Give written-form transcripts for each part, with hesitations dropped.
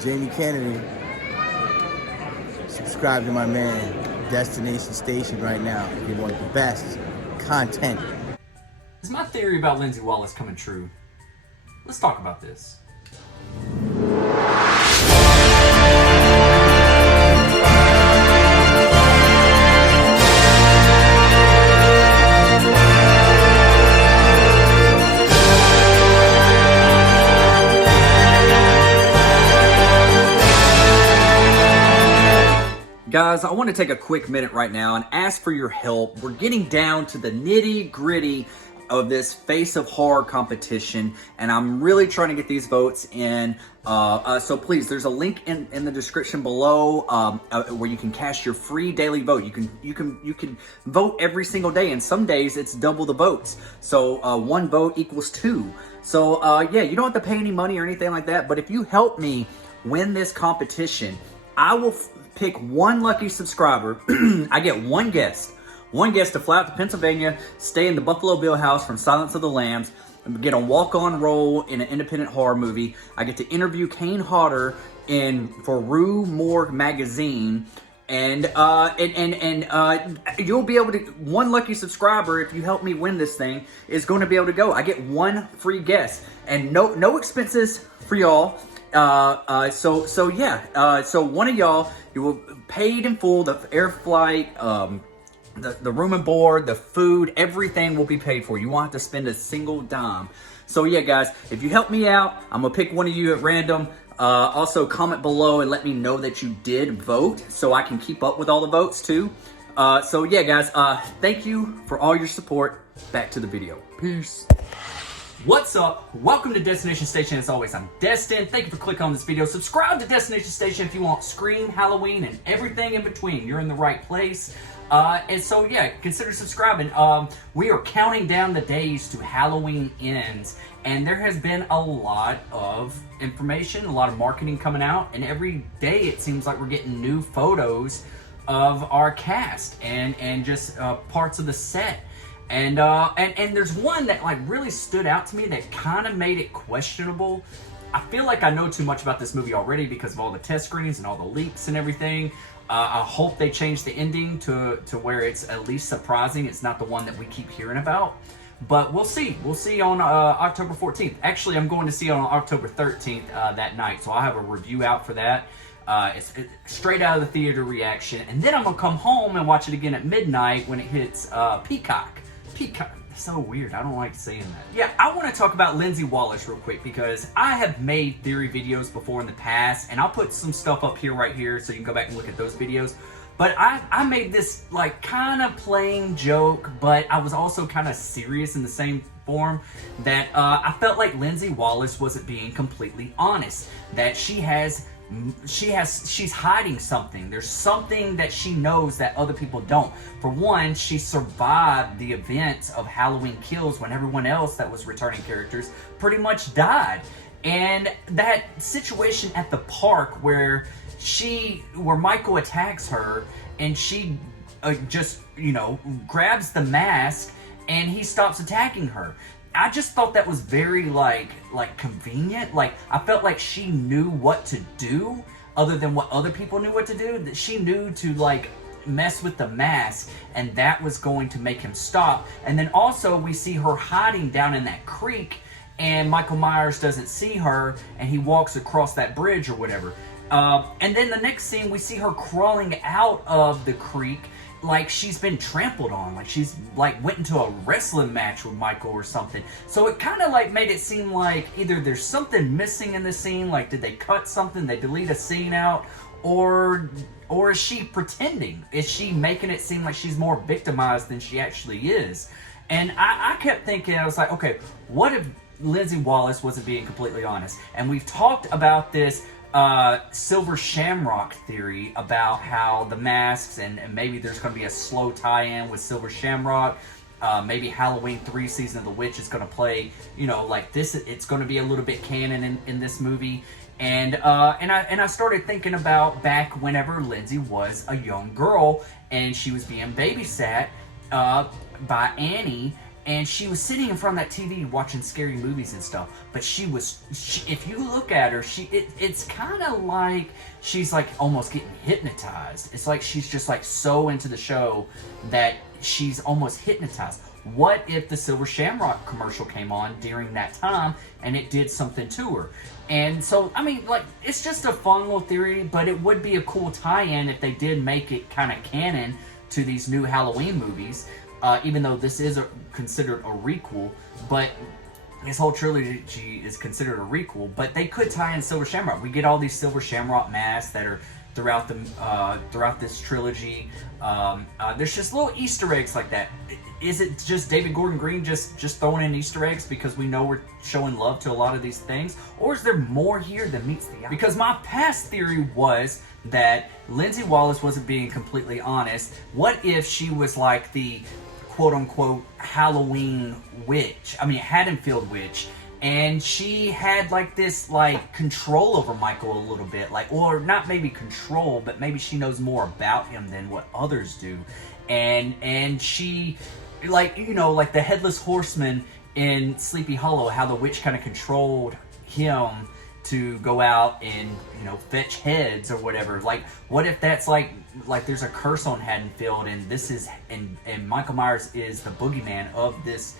Jamie Kennedy. Subscribe to my man, Destination Station right now if you want the best content. Is my theory about Lindsey Wallace coming true? Let's talk about this. Guys, I want to take a quick minute right now and ask for your help. We're getting down to the nitty-gritty of this Face of Horror competition, and I'm really trying to get these votes in. So please, there's a link in the description below where you can cast your free daily vote. You can vote every single day, and some days it's double the votes. So one vote equals 2. So yeah, you don't have to pay any money or anything like that. But if you help me win this competition, I will pick one lucky subscriber. I get one guest to fly out to Pennsylvania, stay in the Buffalo Bill house from Silence of the Lambs, and get a walk-on role in an independent horror movie. I get to interview Kane Hodder for Rue Morgue magazine, and you'll be able to. One lucky subscriber, if you help me win this thing, is going to be able to go. I get one free guest, and no expenses for y'all. So yeah. So one of y'all, you will paid in full, the air flight, the room and board, the food, everything will be paid for. You won't have to spend a single dime. So yeah, guys, if you help me out, I'm gonna pick one of you at random. Also comment below and let me know that you did vote so I can keep up with all the votes too. So yeah, guys, thank you for all your support. Back to the video. Peace. What's up? Welcome to Destination Station. As always, I'm Destin. Thank you for clicking on this video. Subscribe to Destination Station if you want Scream, Halloween, and everything in between. You're in the right place. And so, yeah, consider subscribing. We are counting down the days to Halloween ends, and there has been a lot of information, a lot of marketing coming out, and every day it seems like we're getting new photos of our cast and just parts of the set. And there's one that like really stood out to me that kind of made it questionable. I feel like I know too much about this movie already because of all the test screens and all the leaks and everything. I hope they change the ending to where it's at least surprising. It's not the one that we keep hearing about. But we'll see. We'll see on October 14th. Actually, I'm going to see it on October 13th that night. So I'll have a review out for that. It's straight out of the theater reaction. And then I'm going to come home and watch it again at midnight when it hits Peacock. Peacock. So weird. I don't like saying that. Yeah, I want to talk about Lindsey Wallace real quick because I have made theory videos before in the past, and I'll put some stuff up here right here so you can go back and look at those videos. But I made this like kind of playing joke, but I was also kind of serious in the same form that I felt like Lindsey Wallace wasn't being completely honest, that she's hiding something. There's something that she knows that other people don't. For one, she survived the events of Halloween Kills when everyone else that was returning characters pretty much died. And that situation at the park where Michael attacks her and she just, grabs the mask and he stops attacking her. I just thought that was very like convenient. Like I felt like she knew what to do other than what other people knew what to do. That she knew to like mess with the mask and that was going to make him stop. And then also we see her hiding down in that creek and Michael Myers doesn't see her and he walks across that bridge or whatever. And then the next scene we see her crawling out of the creek like she's been trampled on, like she's like went into a wrestling match with Michael or something. So it kind of like made it seem like either there's something missing in the scene, like did they cut something, they delete a scene out, or is she pretending? Is she making it seem like she's more victimized than she actually is? And I kept thinking, I was like, okay, what if Lindsey Wallace wasn't being completely honest? And we've talked about this Silver Shamrock theory about how the masks and maybe there's going to be a slow tie-in with Silver Shamrock. Maybe Halloween 3 Season of the Witch is going to play, like this. It's going to be a little bit canon in this movie. And I started thinking about back whenever Lindsey was a young girl and she was being babysat by Annie. and she was sitting in front of that TV watching scary movies and stuff. But if you look at her, it's kind of like she's like almost getting hypnotized. It's like she's just like so into the show that she's almost hypnotized. What if the Silver Shamrock commercial came on during that time and it did something to her? And so, I mean, like, it's just a fun little theory, but it would be a cool tie-in if they did make it kind of canon to these new Halloween movies, even though this is considered a requel, but this whole trilogy is considered a requel, but they could tie in Silver Shamrock. We get all these Silver Shamrock masks that are throughout this trilogy. There's just little Easter eggs like that. Is it just David Gordon Green just throwing in Easter eggs because we know we're showing love to a lot of these things? Or is there more here than meets the eye? Because my past theory was that Lindsey Wallace wasn't being completely honest. What if she was like the quote-unquote Halloween witch? I mean, Haddonfield witch. And she had like this like control over Michael a little bit. Like, or not maybe control, but maybe she knows more about him than what others do. And she... like, you know, like the Headless Horseman in Sleepy Hollow, how the witch kind of controlled him to go out and, you know, fetch heads or whatever. Like, what if that's like there's a curse on Haddonfield, and this is, and Michael Myers is the boogeyman of this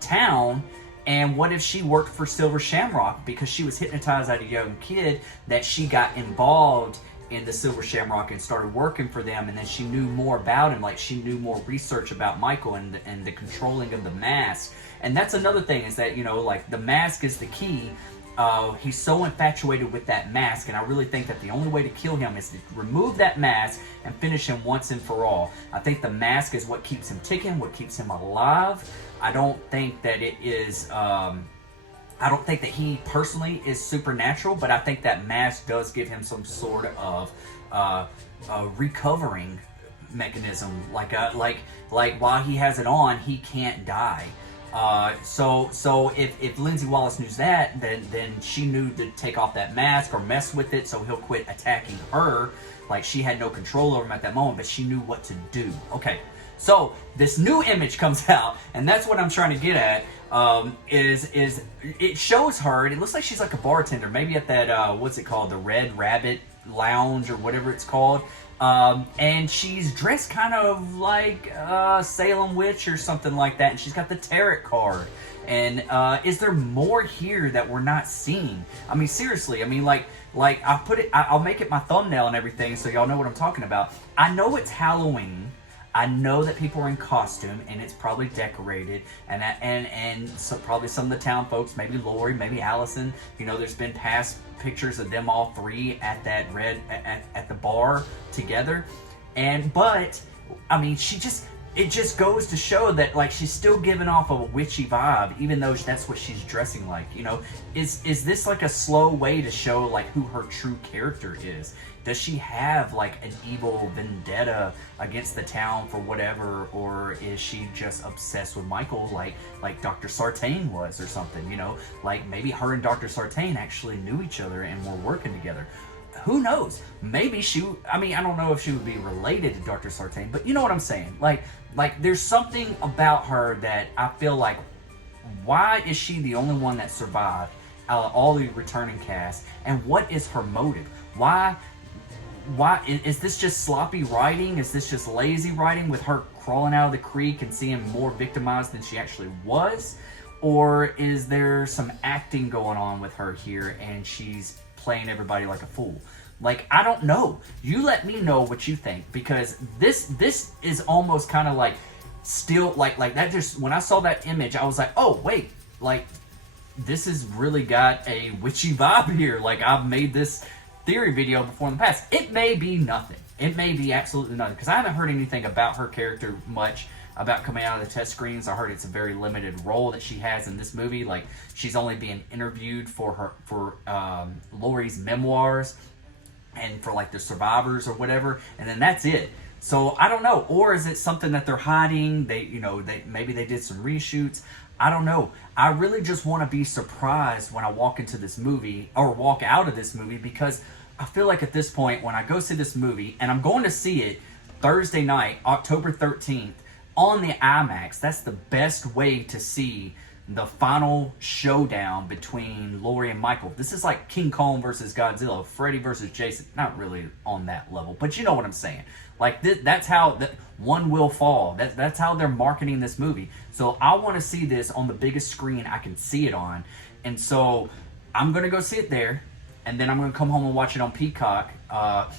town? And what if she worked for Silver Shamrock because she was hypnotized as a young kid, that she got involved in the Silver Shamrock and started working for them, and then she knew more about him, like she knew more research about Michael and the controlling of the mask. And that's another thing, is that, you know, like the mask is the key. He's so infatuated with that mask, and I really think that the only way to kill him is to remove that mask and finish him once and for all. I think the mask is what keeps him ticking, what keeps him alive. I don't think that it is... I don't think that he personally is supernatural, but I think that mask does give him some sort of recovering mechanism. Like while he has it on, he can't die. So if Lindsey Wallace knew that, then she knew to take off that mask or mess with it, so he'll quit attacking her. Like, she had no control over him at that moment, but she knew what to do. Okay, so this new image comes out, and that's what I'm trying to get at. Is it shows her, and it looks like she's like a bartender, maybe at that what's it called, the Red Rabbit Lounge or whatever it's called, and she's dressed kind of like Salem Witch or something like that, and she's got the tarot card. And is there more here that we're not seeing? I mean, seriously, I mean, like I'll make it my thumbnail and everything, so y'all know what I'm talking about. I know it's Halloween. I know that people are in costume, and it's probably decorated, and so probably some of the town folks, maybe Lori, maybe Allison, you know, there's been past pictures of them all three at that at the bar together, but I mean, it just goes to show that, like, she's still giving off a witchy vibe, even though that's what she's dressing like. You know, is this like a slow way to show like who her true character is? Does she have like an evil vendetta against the town for whatever, or is she just obsessed with Michael like Dr. Sartain was or something? You know, like maybe her and Dr. Sartain actually knew each other and were working together. Who knows? Maybe I mean, I don't know if she would be related to Dr. Sartain, but you know what I'm saying? Like there's something about her that I feel like, why is she the only one that survived out of all the returning cast? And what is her motive? Why is this just sloppy writing? Is this just lazy writing with her crawling out of the creek and seeing more victimized than she actually was? Or is there some acting going on with her here and she's playing everybody like a fool? Like, I don't know. You let me know what you think, because this is almost kind of like still like that. Just when I saw that image, I was like, oh wait, like this has really got a witchy vibe here. Like, I've made this theory video before in the past. It may be nothing. It may be absolutely nothing, because I haven't heard anything about her character much about coming out of the test screens. I heard it's a very limited role that she has in this movie. Like, she's only being interviewed for Laurie's memoirs and for like the survivors or whatever, and then that's it. So I don't know. Or is it something that they're hiding? Maybe they did some reshoots. I don't know. I really just want to be surprised when I walk into this movie or walk out of this movie, because I feel like at this point, when I go see this movie, and I'm going to see it Thursday night, October 13th, on the IMAX, that's the best way to see the final showdown between Laurie and Michael. This is like King Kong versus Godzilla, Freddy versus Jason. Not really on that level, but you know what I'm saying. Like that's how one will fall. That's how they're marketing this movie. So I want to see this on the biggest screen I can see it on, and so I'm gonna go see it there, and then I'm gonna come home and watch it on Peacock. Fucking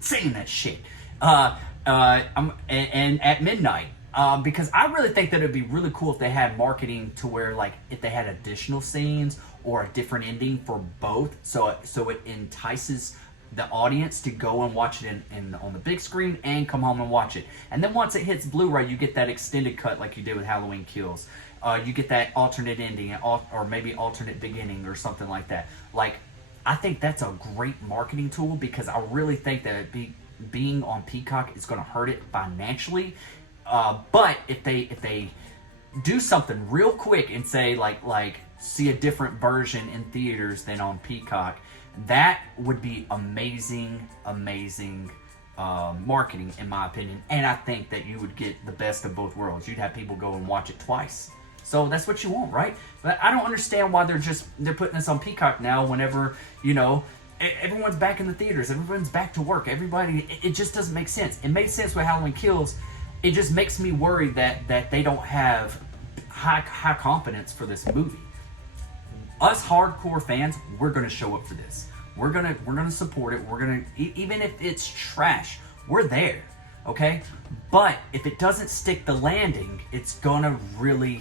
saying that shit. And at midnight. Because I really think that it'd be really cool if they had marketing to where, like, if they had additional scenes or a different ending for both, so it entices the audience to go and watch it on the big screen and come home and watch it. And then once it hits Blu-ray, you get that extended cut like you did with Halloween Kills. You get that alternate ending or maybe alternate beginning or something like that. Like, I think that's a great marketing tool, because I really think that being on Peacock is going to hurt it financially. But if they do something real quick and say like see a different version in theaters than on Peacock, that would be amazing marketing, in my opinion. And I think that you would get the best of both worlds. You'd have people go and watch it twice. So that's what you want, right? But I don't understand why they're putting this on Peacock now whenever, you know, everyone's back in the theaters, everyone's back to work, it just doesn't make sense. It made sense with Halloween Kills. It just makes me worried that they don't have high confidence for this movie. Us hardcore fans, we're gonna show up for this. We're gonna support it. We're gonna, even if it's trash, we're there, okay? But if it doesn't stick the landing, it's gonna really,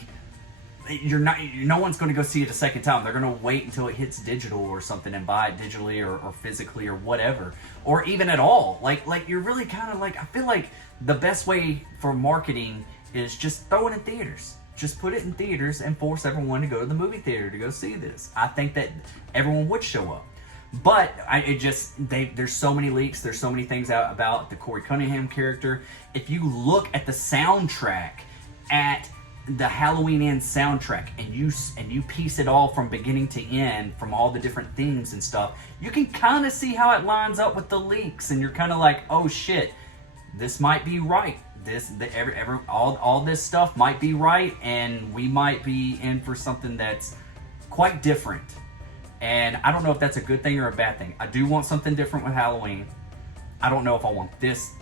no one's gonna go see it a second time. They're gonna wait until it hits digital or something and buy it digitally or physically or whatever, or even at all. Like you're really kind of like, I feel like the best way for marketing is just throw it in theaters. Just put it in theaters and force everyone to go to the movie theater to go see this. I think that everyone would show up. But there's so many leaks, there's so many things out about the Corey Cunningham character. If you look at the soundtrack, at the Halloween Ends soundtrack, and you piece it all from beginning to end, from all the different themes and stuff, you can kind of see how it lines up with the leaks, and you're kind of like, oh shit, this might be right. All this stuff might be right, and we might be in for something that's quite different. And I don't know if that's a good thing or a bad thing. I do want something different with Halloween. I don't know if I want this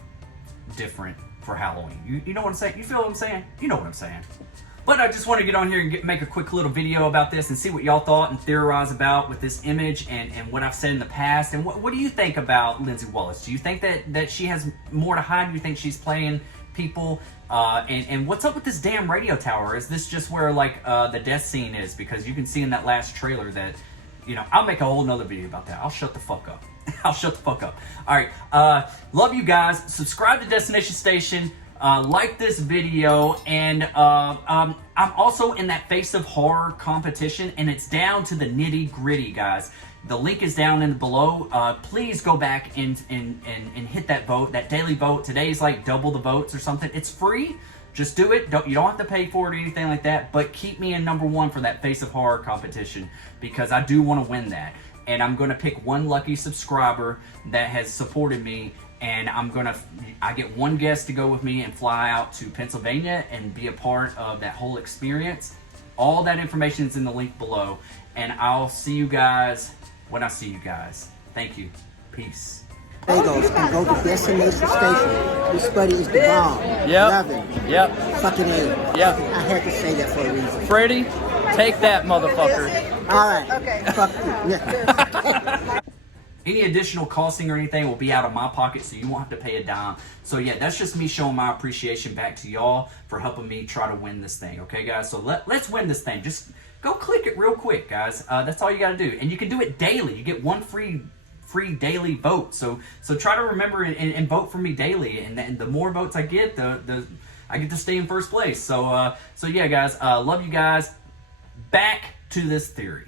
different for Halloween. You know what I'm saying? You feel what I'm saying? You know what I'm saying. But I just want to get on here and make a quick little video about this and see what y'all thought and theorize about with this image and what I've said in the past. And what do you think about Lindsey Wallace? Do you think that she has more to hide? Do you think she's playing people? And what's up with this damn radio tower? Is this just where like the death scene is? Because you can see in that last trailer that, you know, I'll make a whole nother video about that. I'll shut the fuck up. I'll shut the fuck up. All right. Love you guys. Subscribe to Destination Station. Like this video, and I'm also in that Face of Horror competition, and it's down to the nitty gritty, guys. The link is down in below. Please go back and hit that vote, that daily vote. Today's like double the votes or something. It's free. Just do it. You don't have to pay for it or anything like that. But keep me in #1 for that Face of Horror competition, because I do want to win that. And I'm going to pick one lucky subscriber that has supported me, and I get one guest to go with me and fly out to Pennsylvania and be a part of that whole experience. All that information is in the link below, and I'll see you guys when I see you guys. Thank you. Peace. Bagels and go to Destination Station. This buddy is the bomb. Yep. Love him. Yep. Fucking A. Yep. I had to say that for a reason. Freddie, take that, motherfucker. All right. Okay. Fuck you. Yeah. Any additional costing or anything will be out of my pocket, so you won't have to pay a dime. So yeah, that's just me showing my appreciation back to y'all for helping me try to win this thing. Okay, guys? So let's win this thing. Just go click it real quick, guys. That's all you got to do. And you can do it daily. You get one free daily vote. So try to remember and vote for me daily. And the more votes I get, the I get to stay in first place. So yeah, guys. Love you guys. Back to this theory.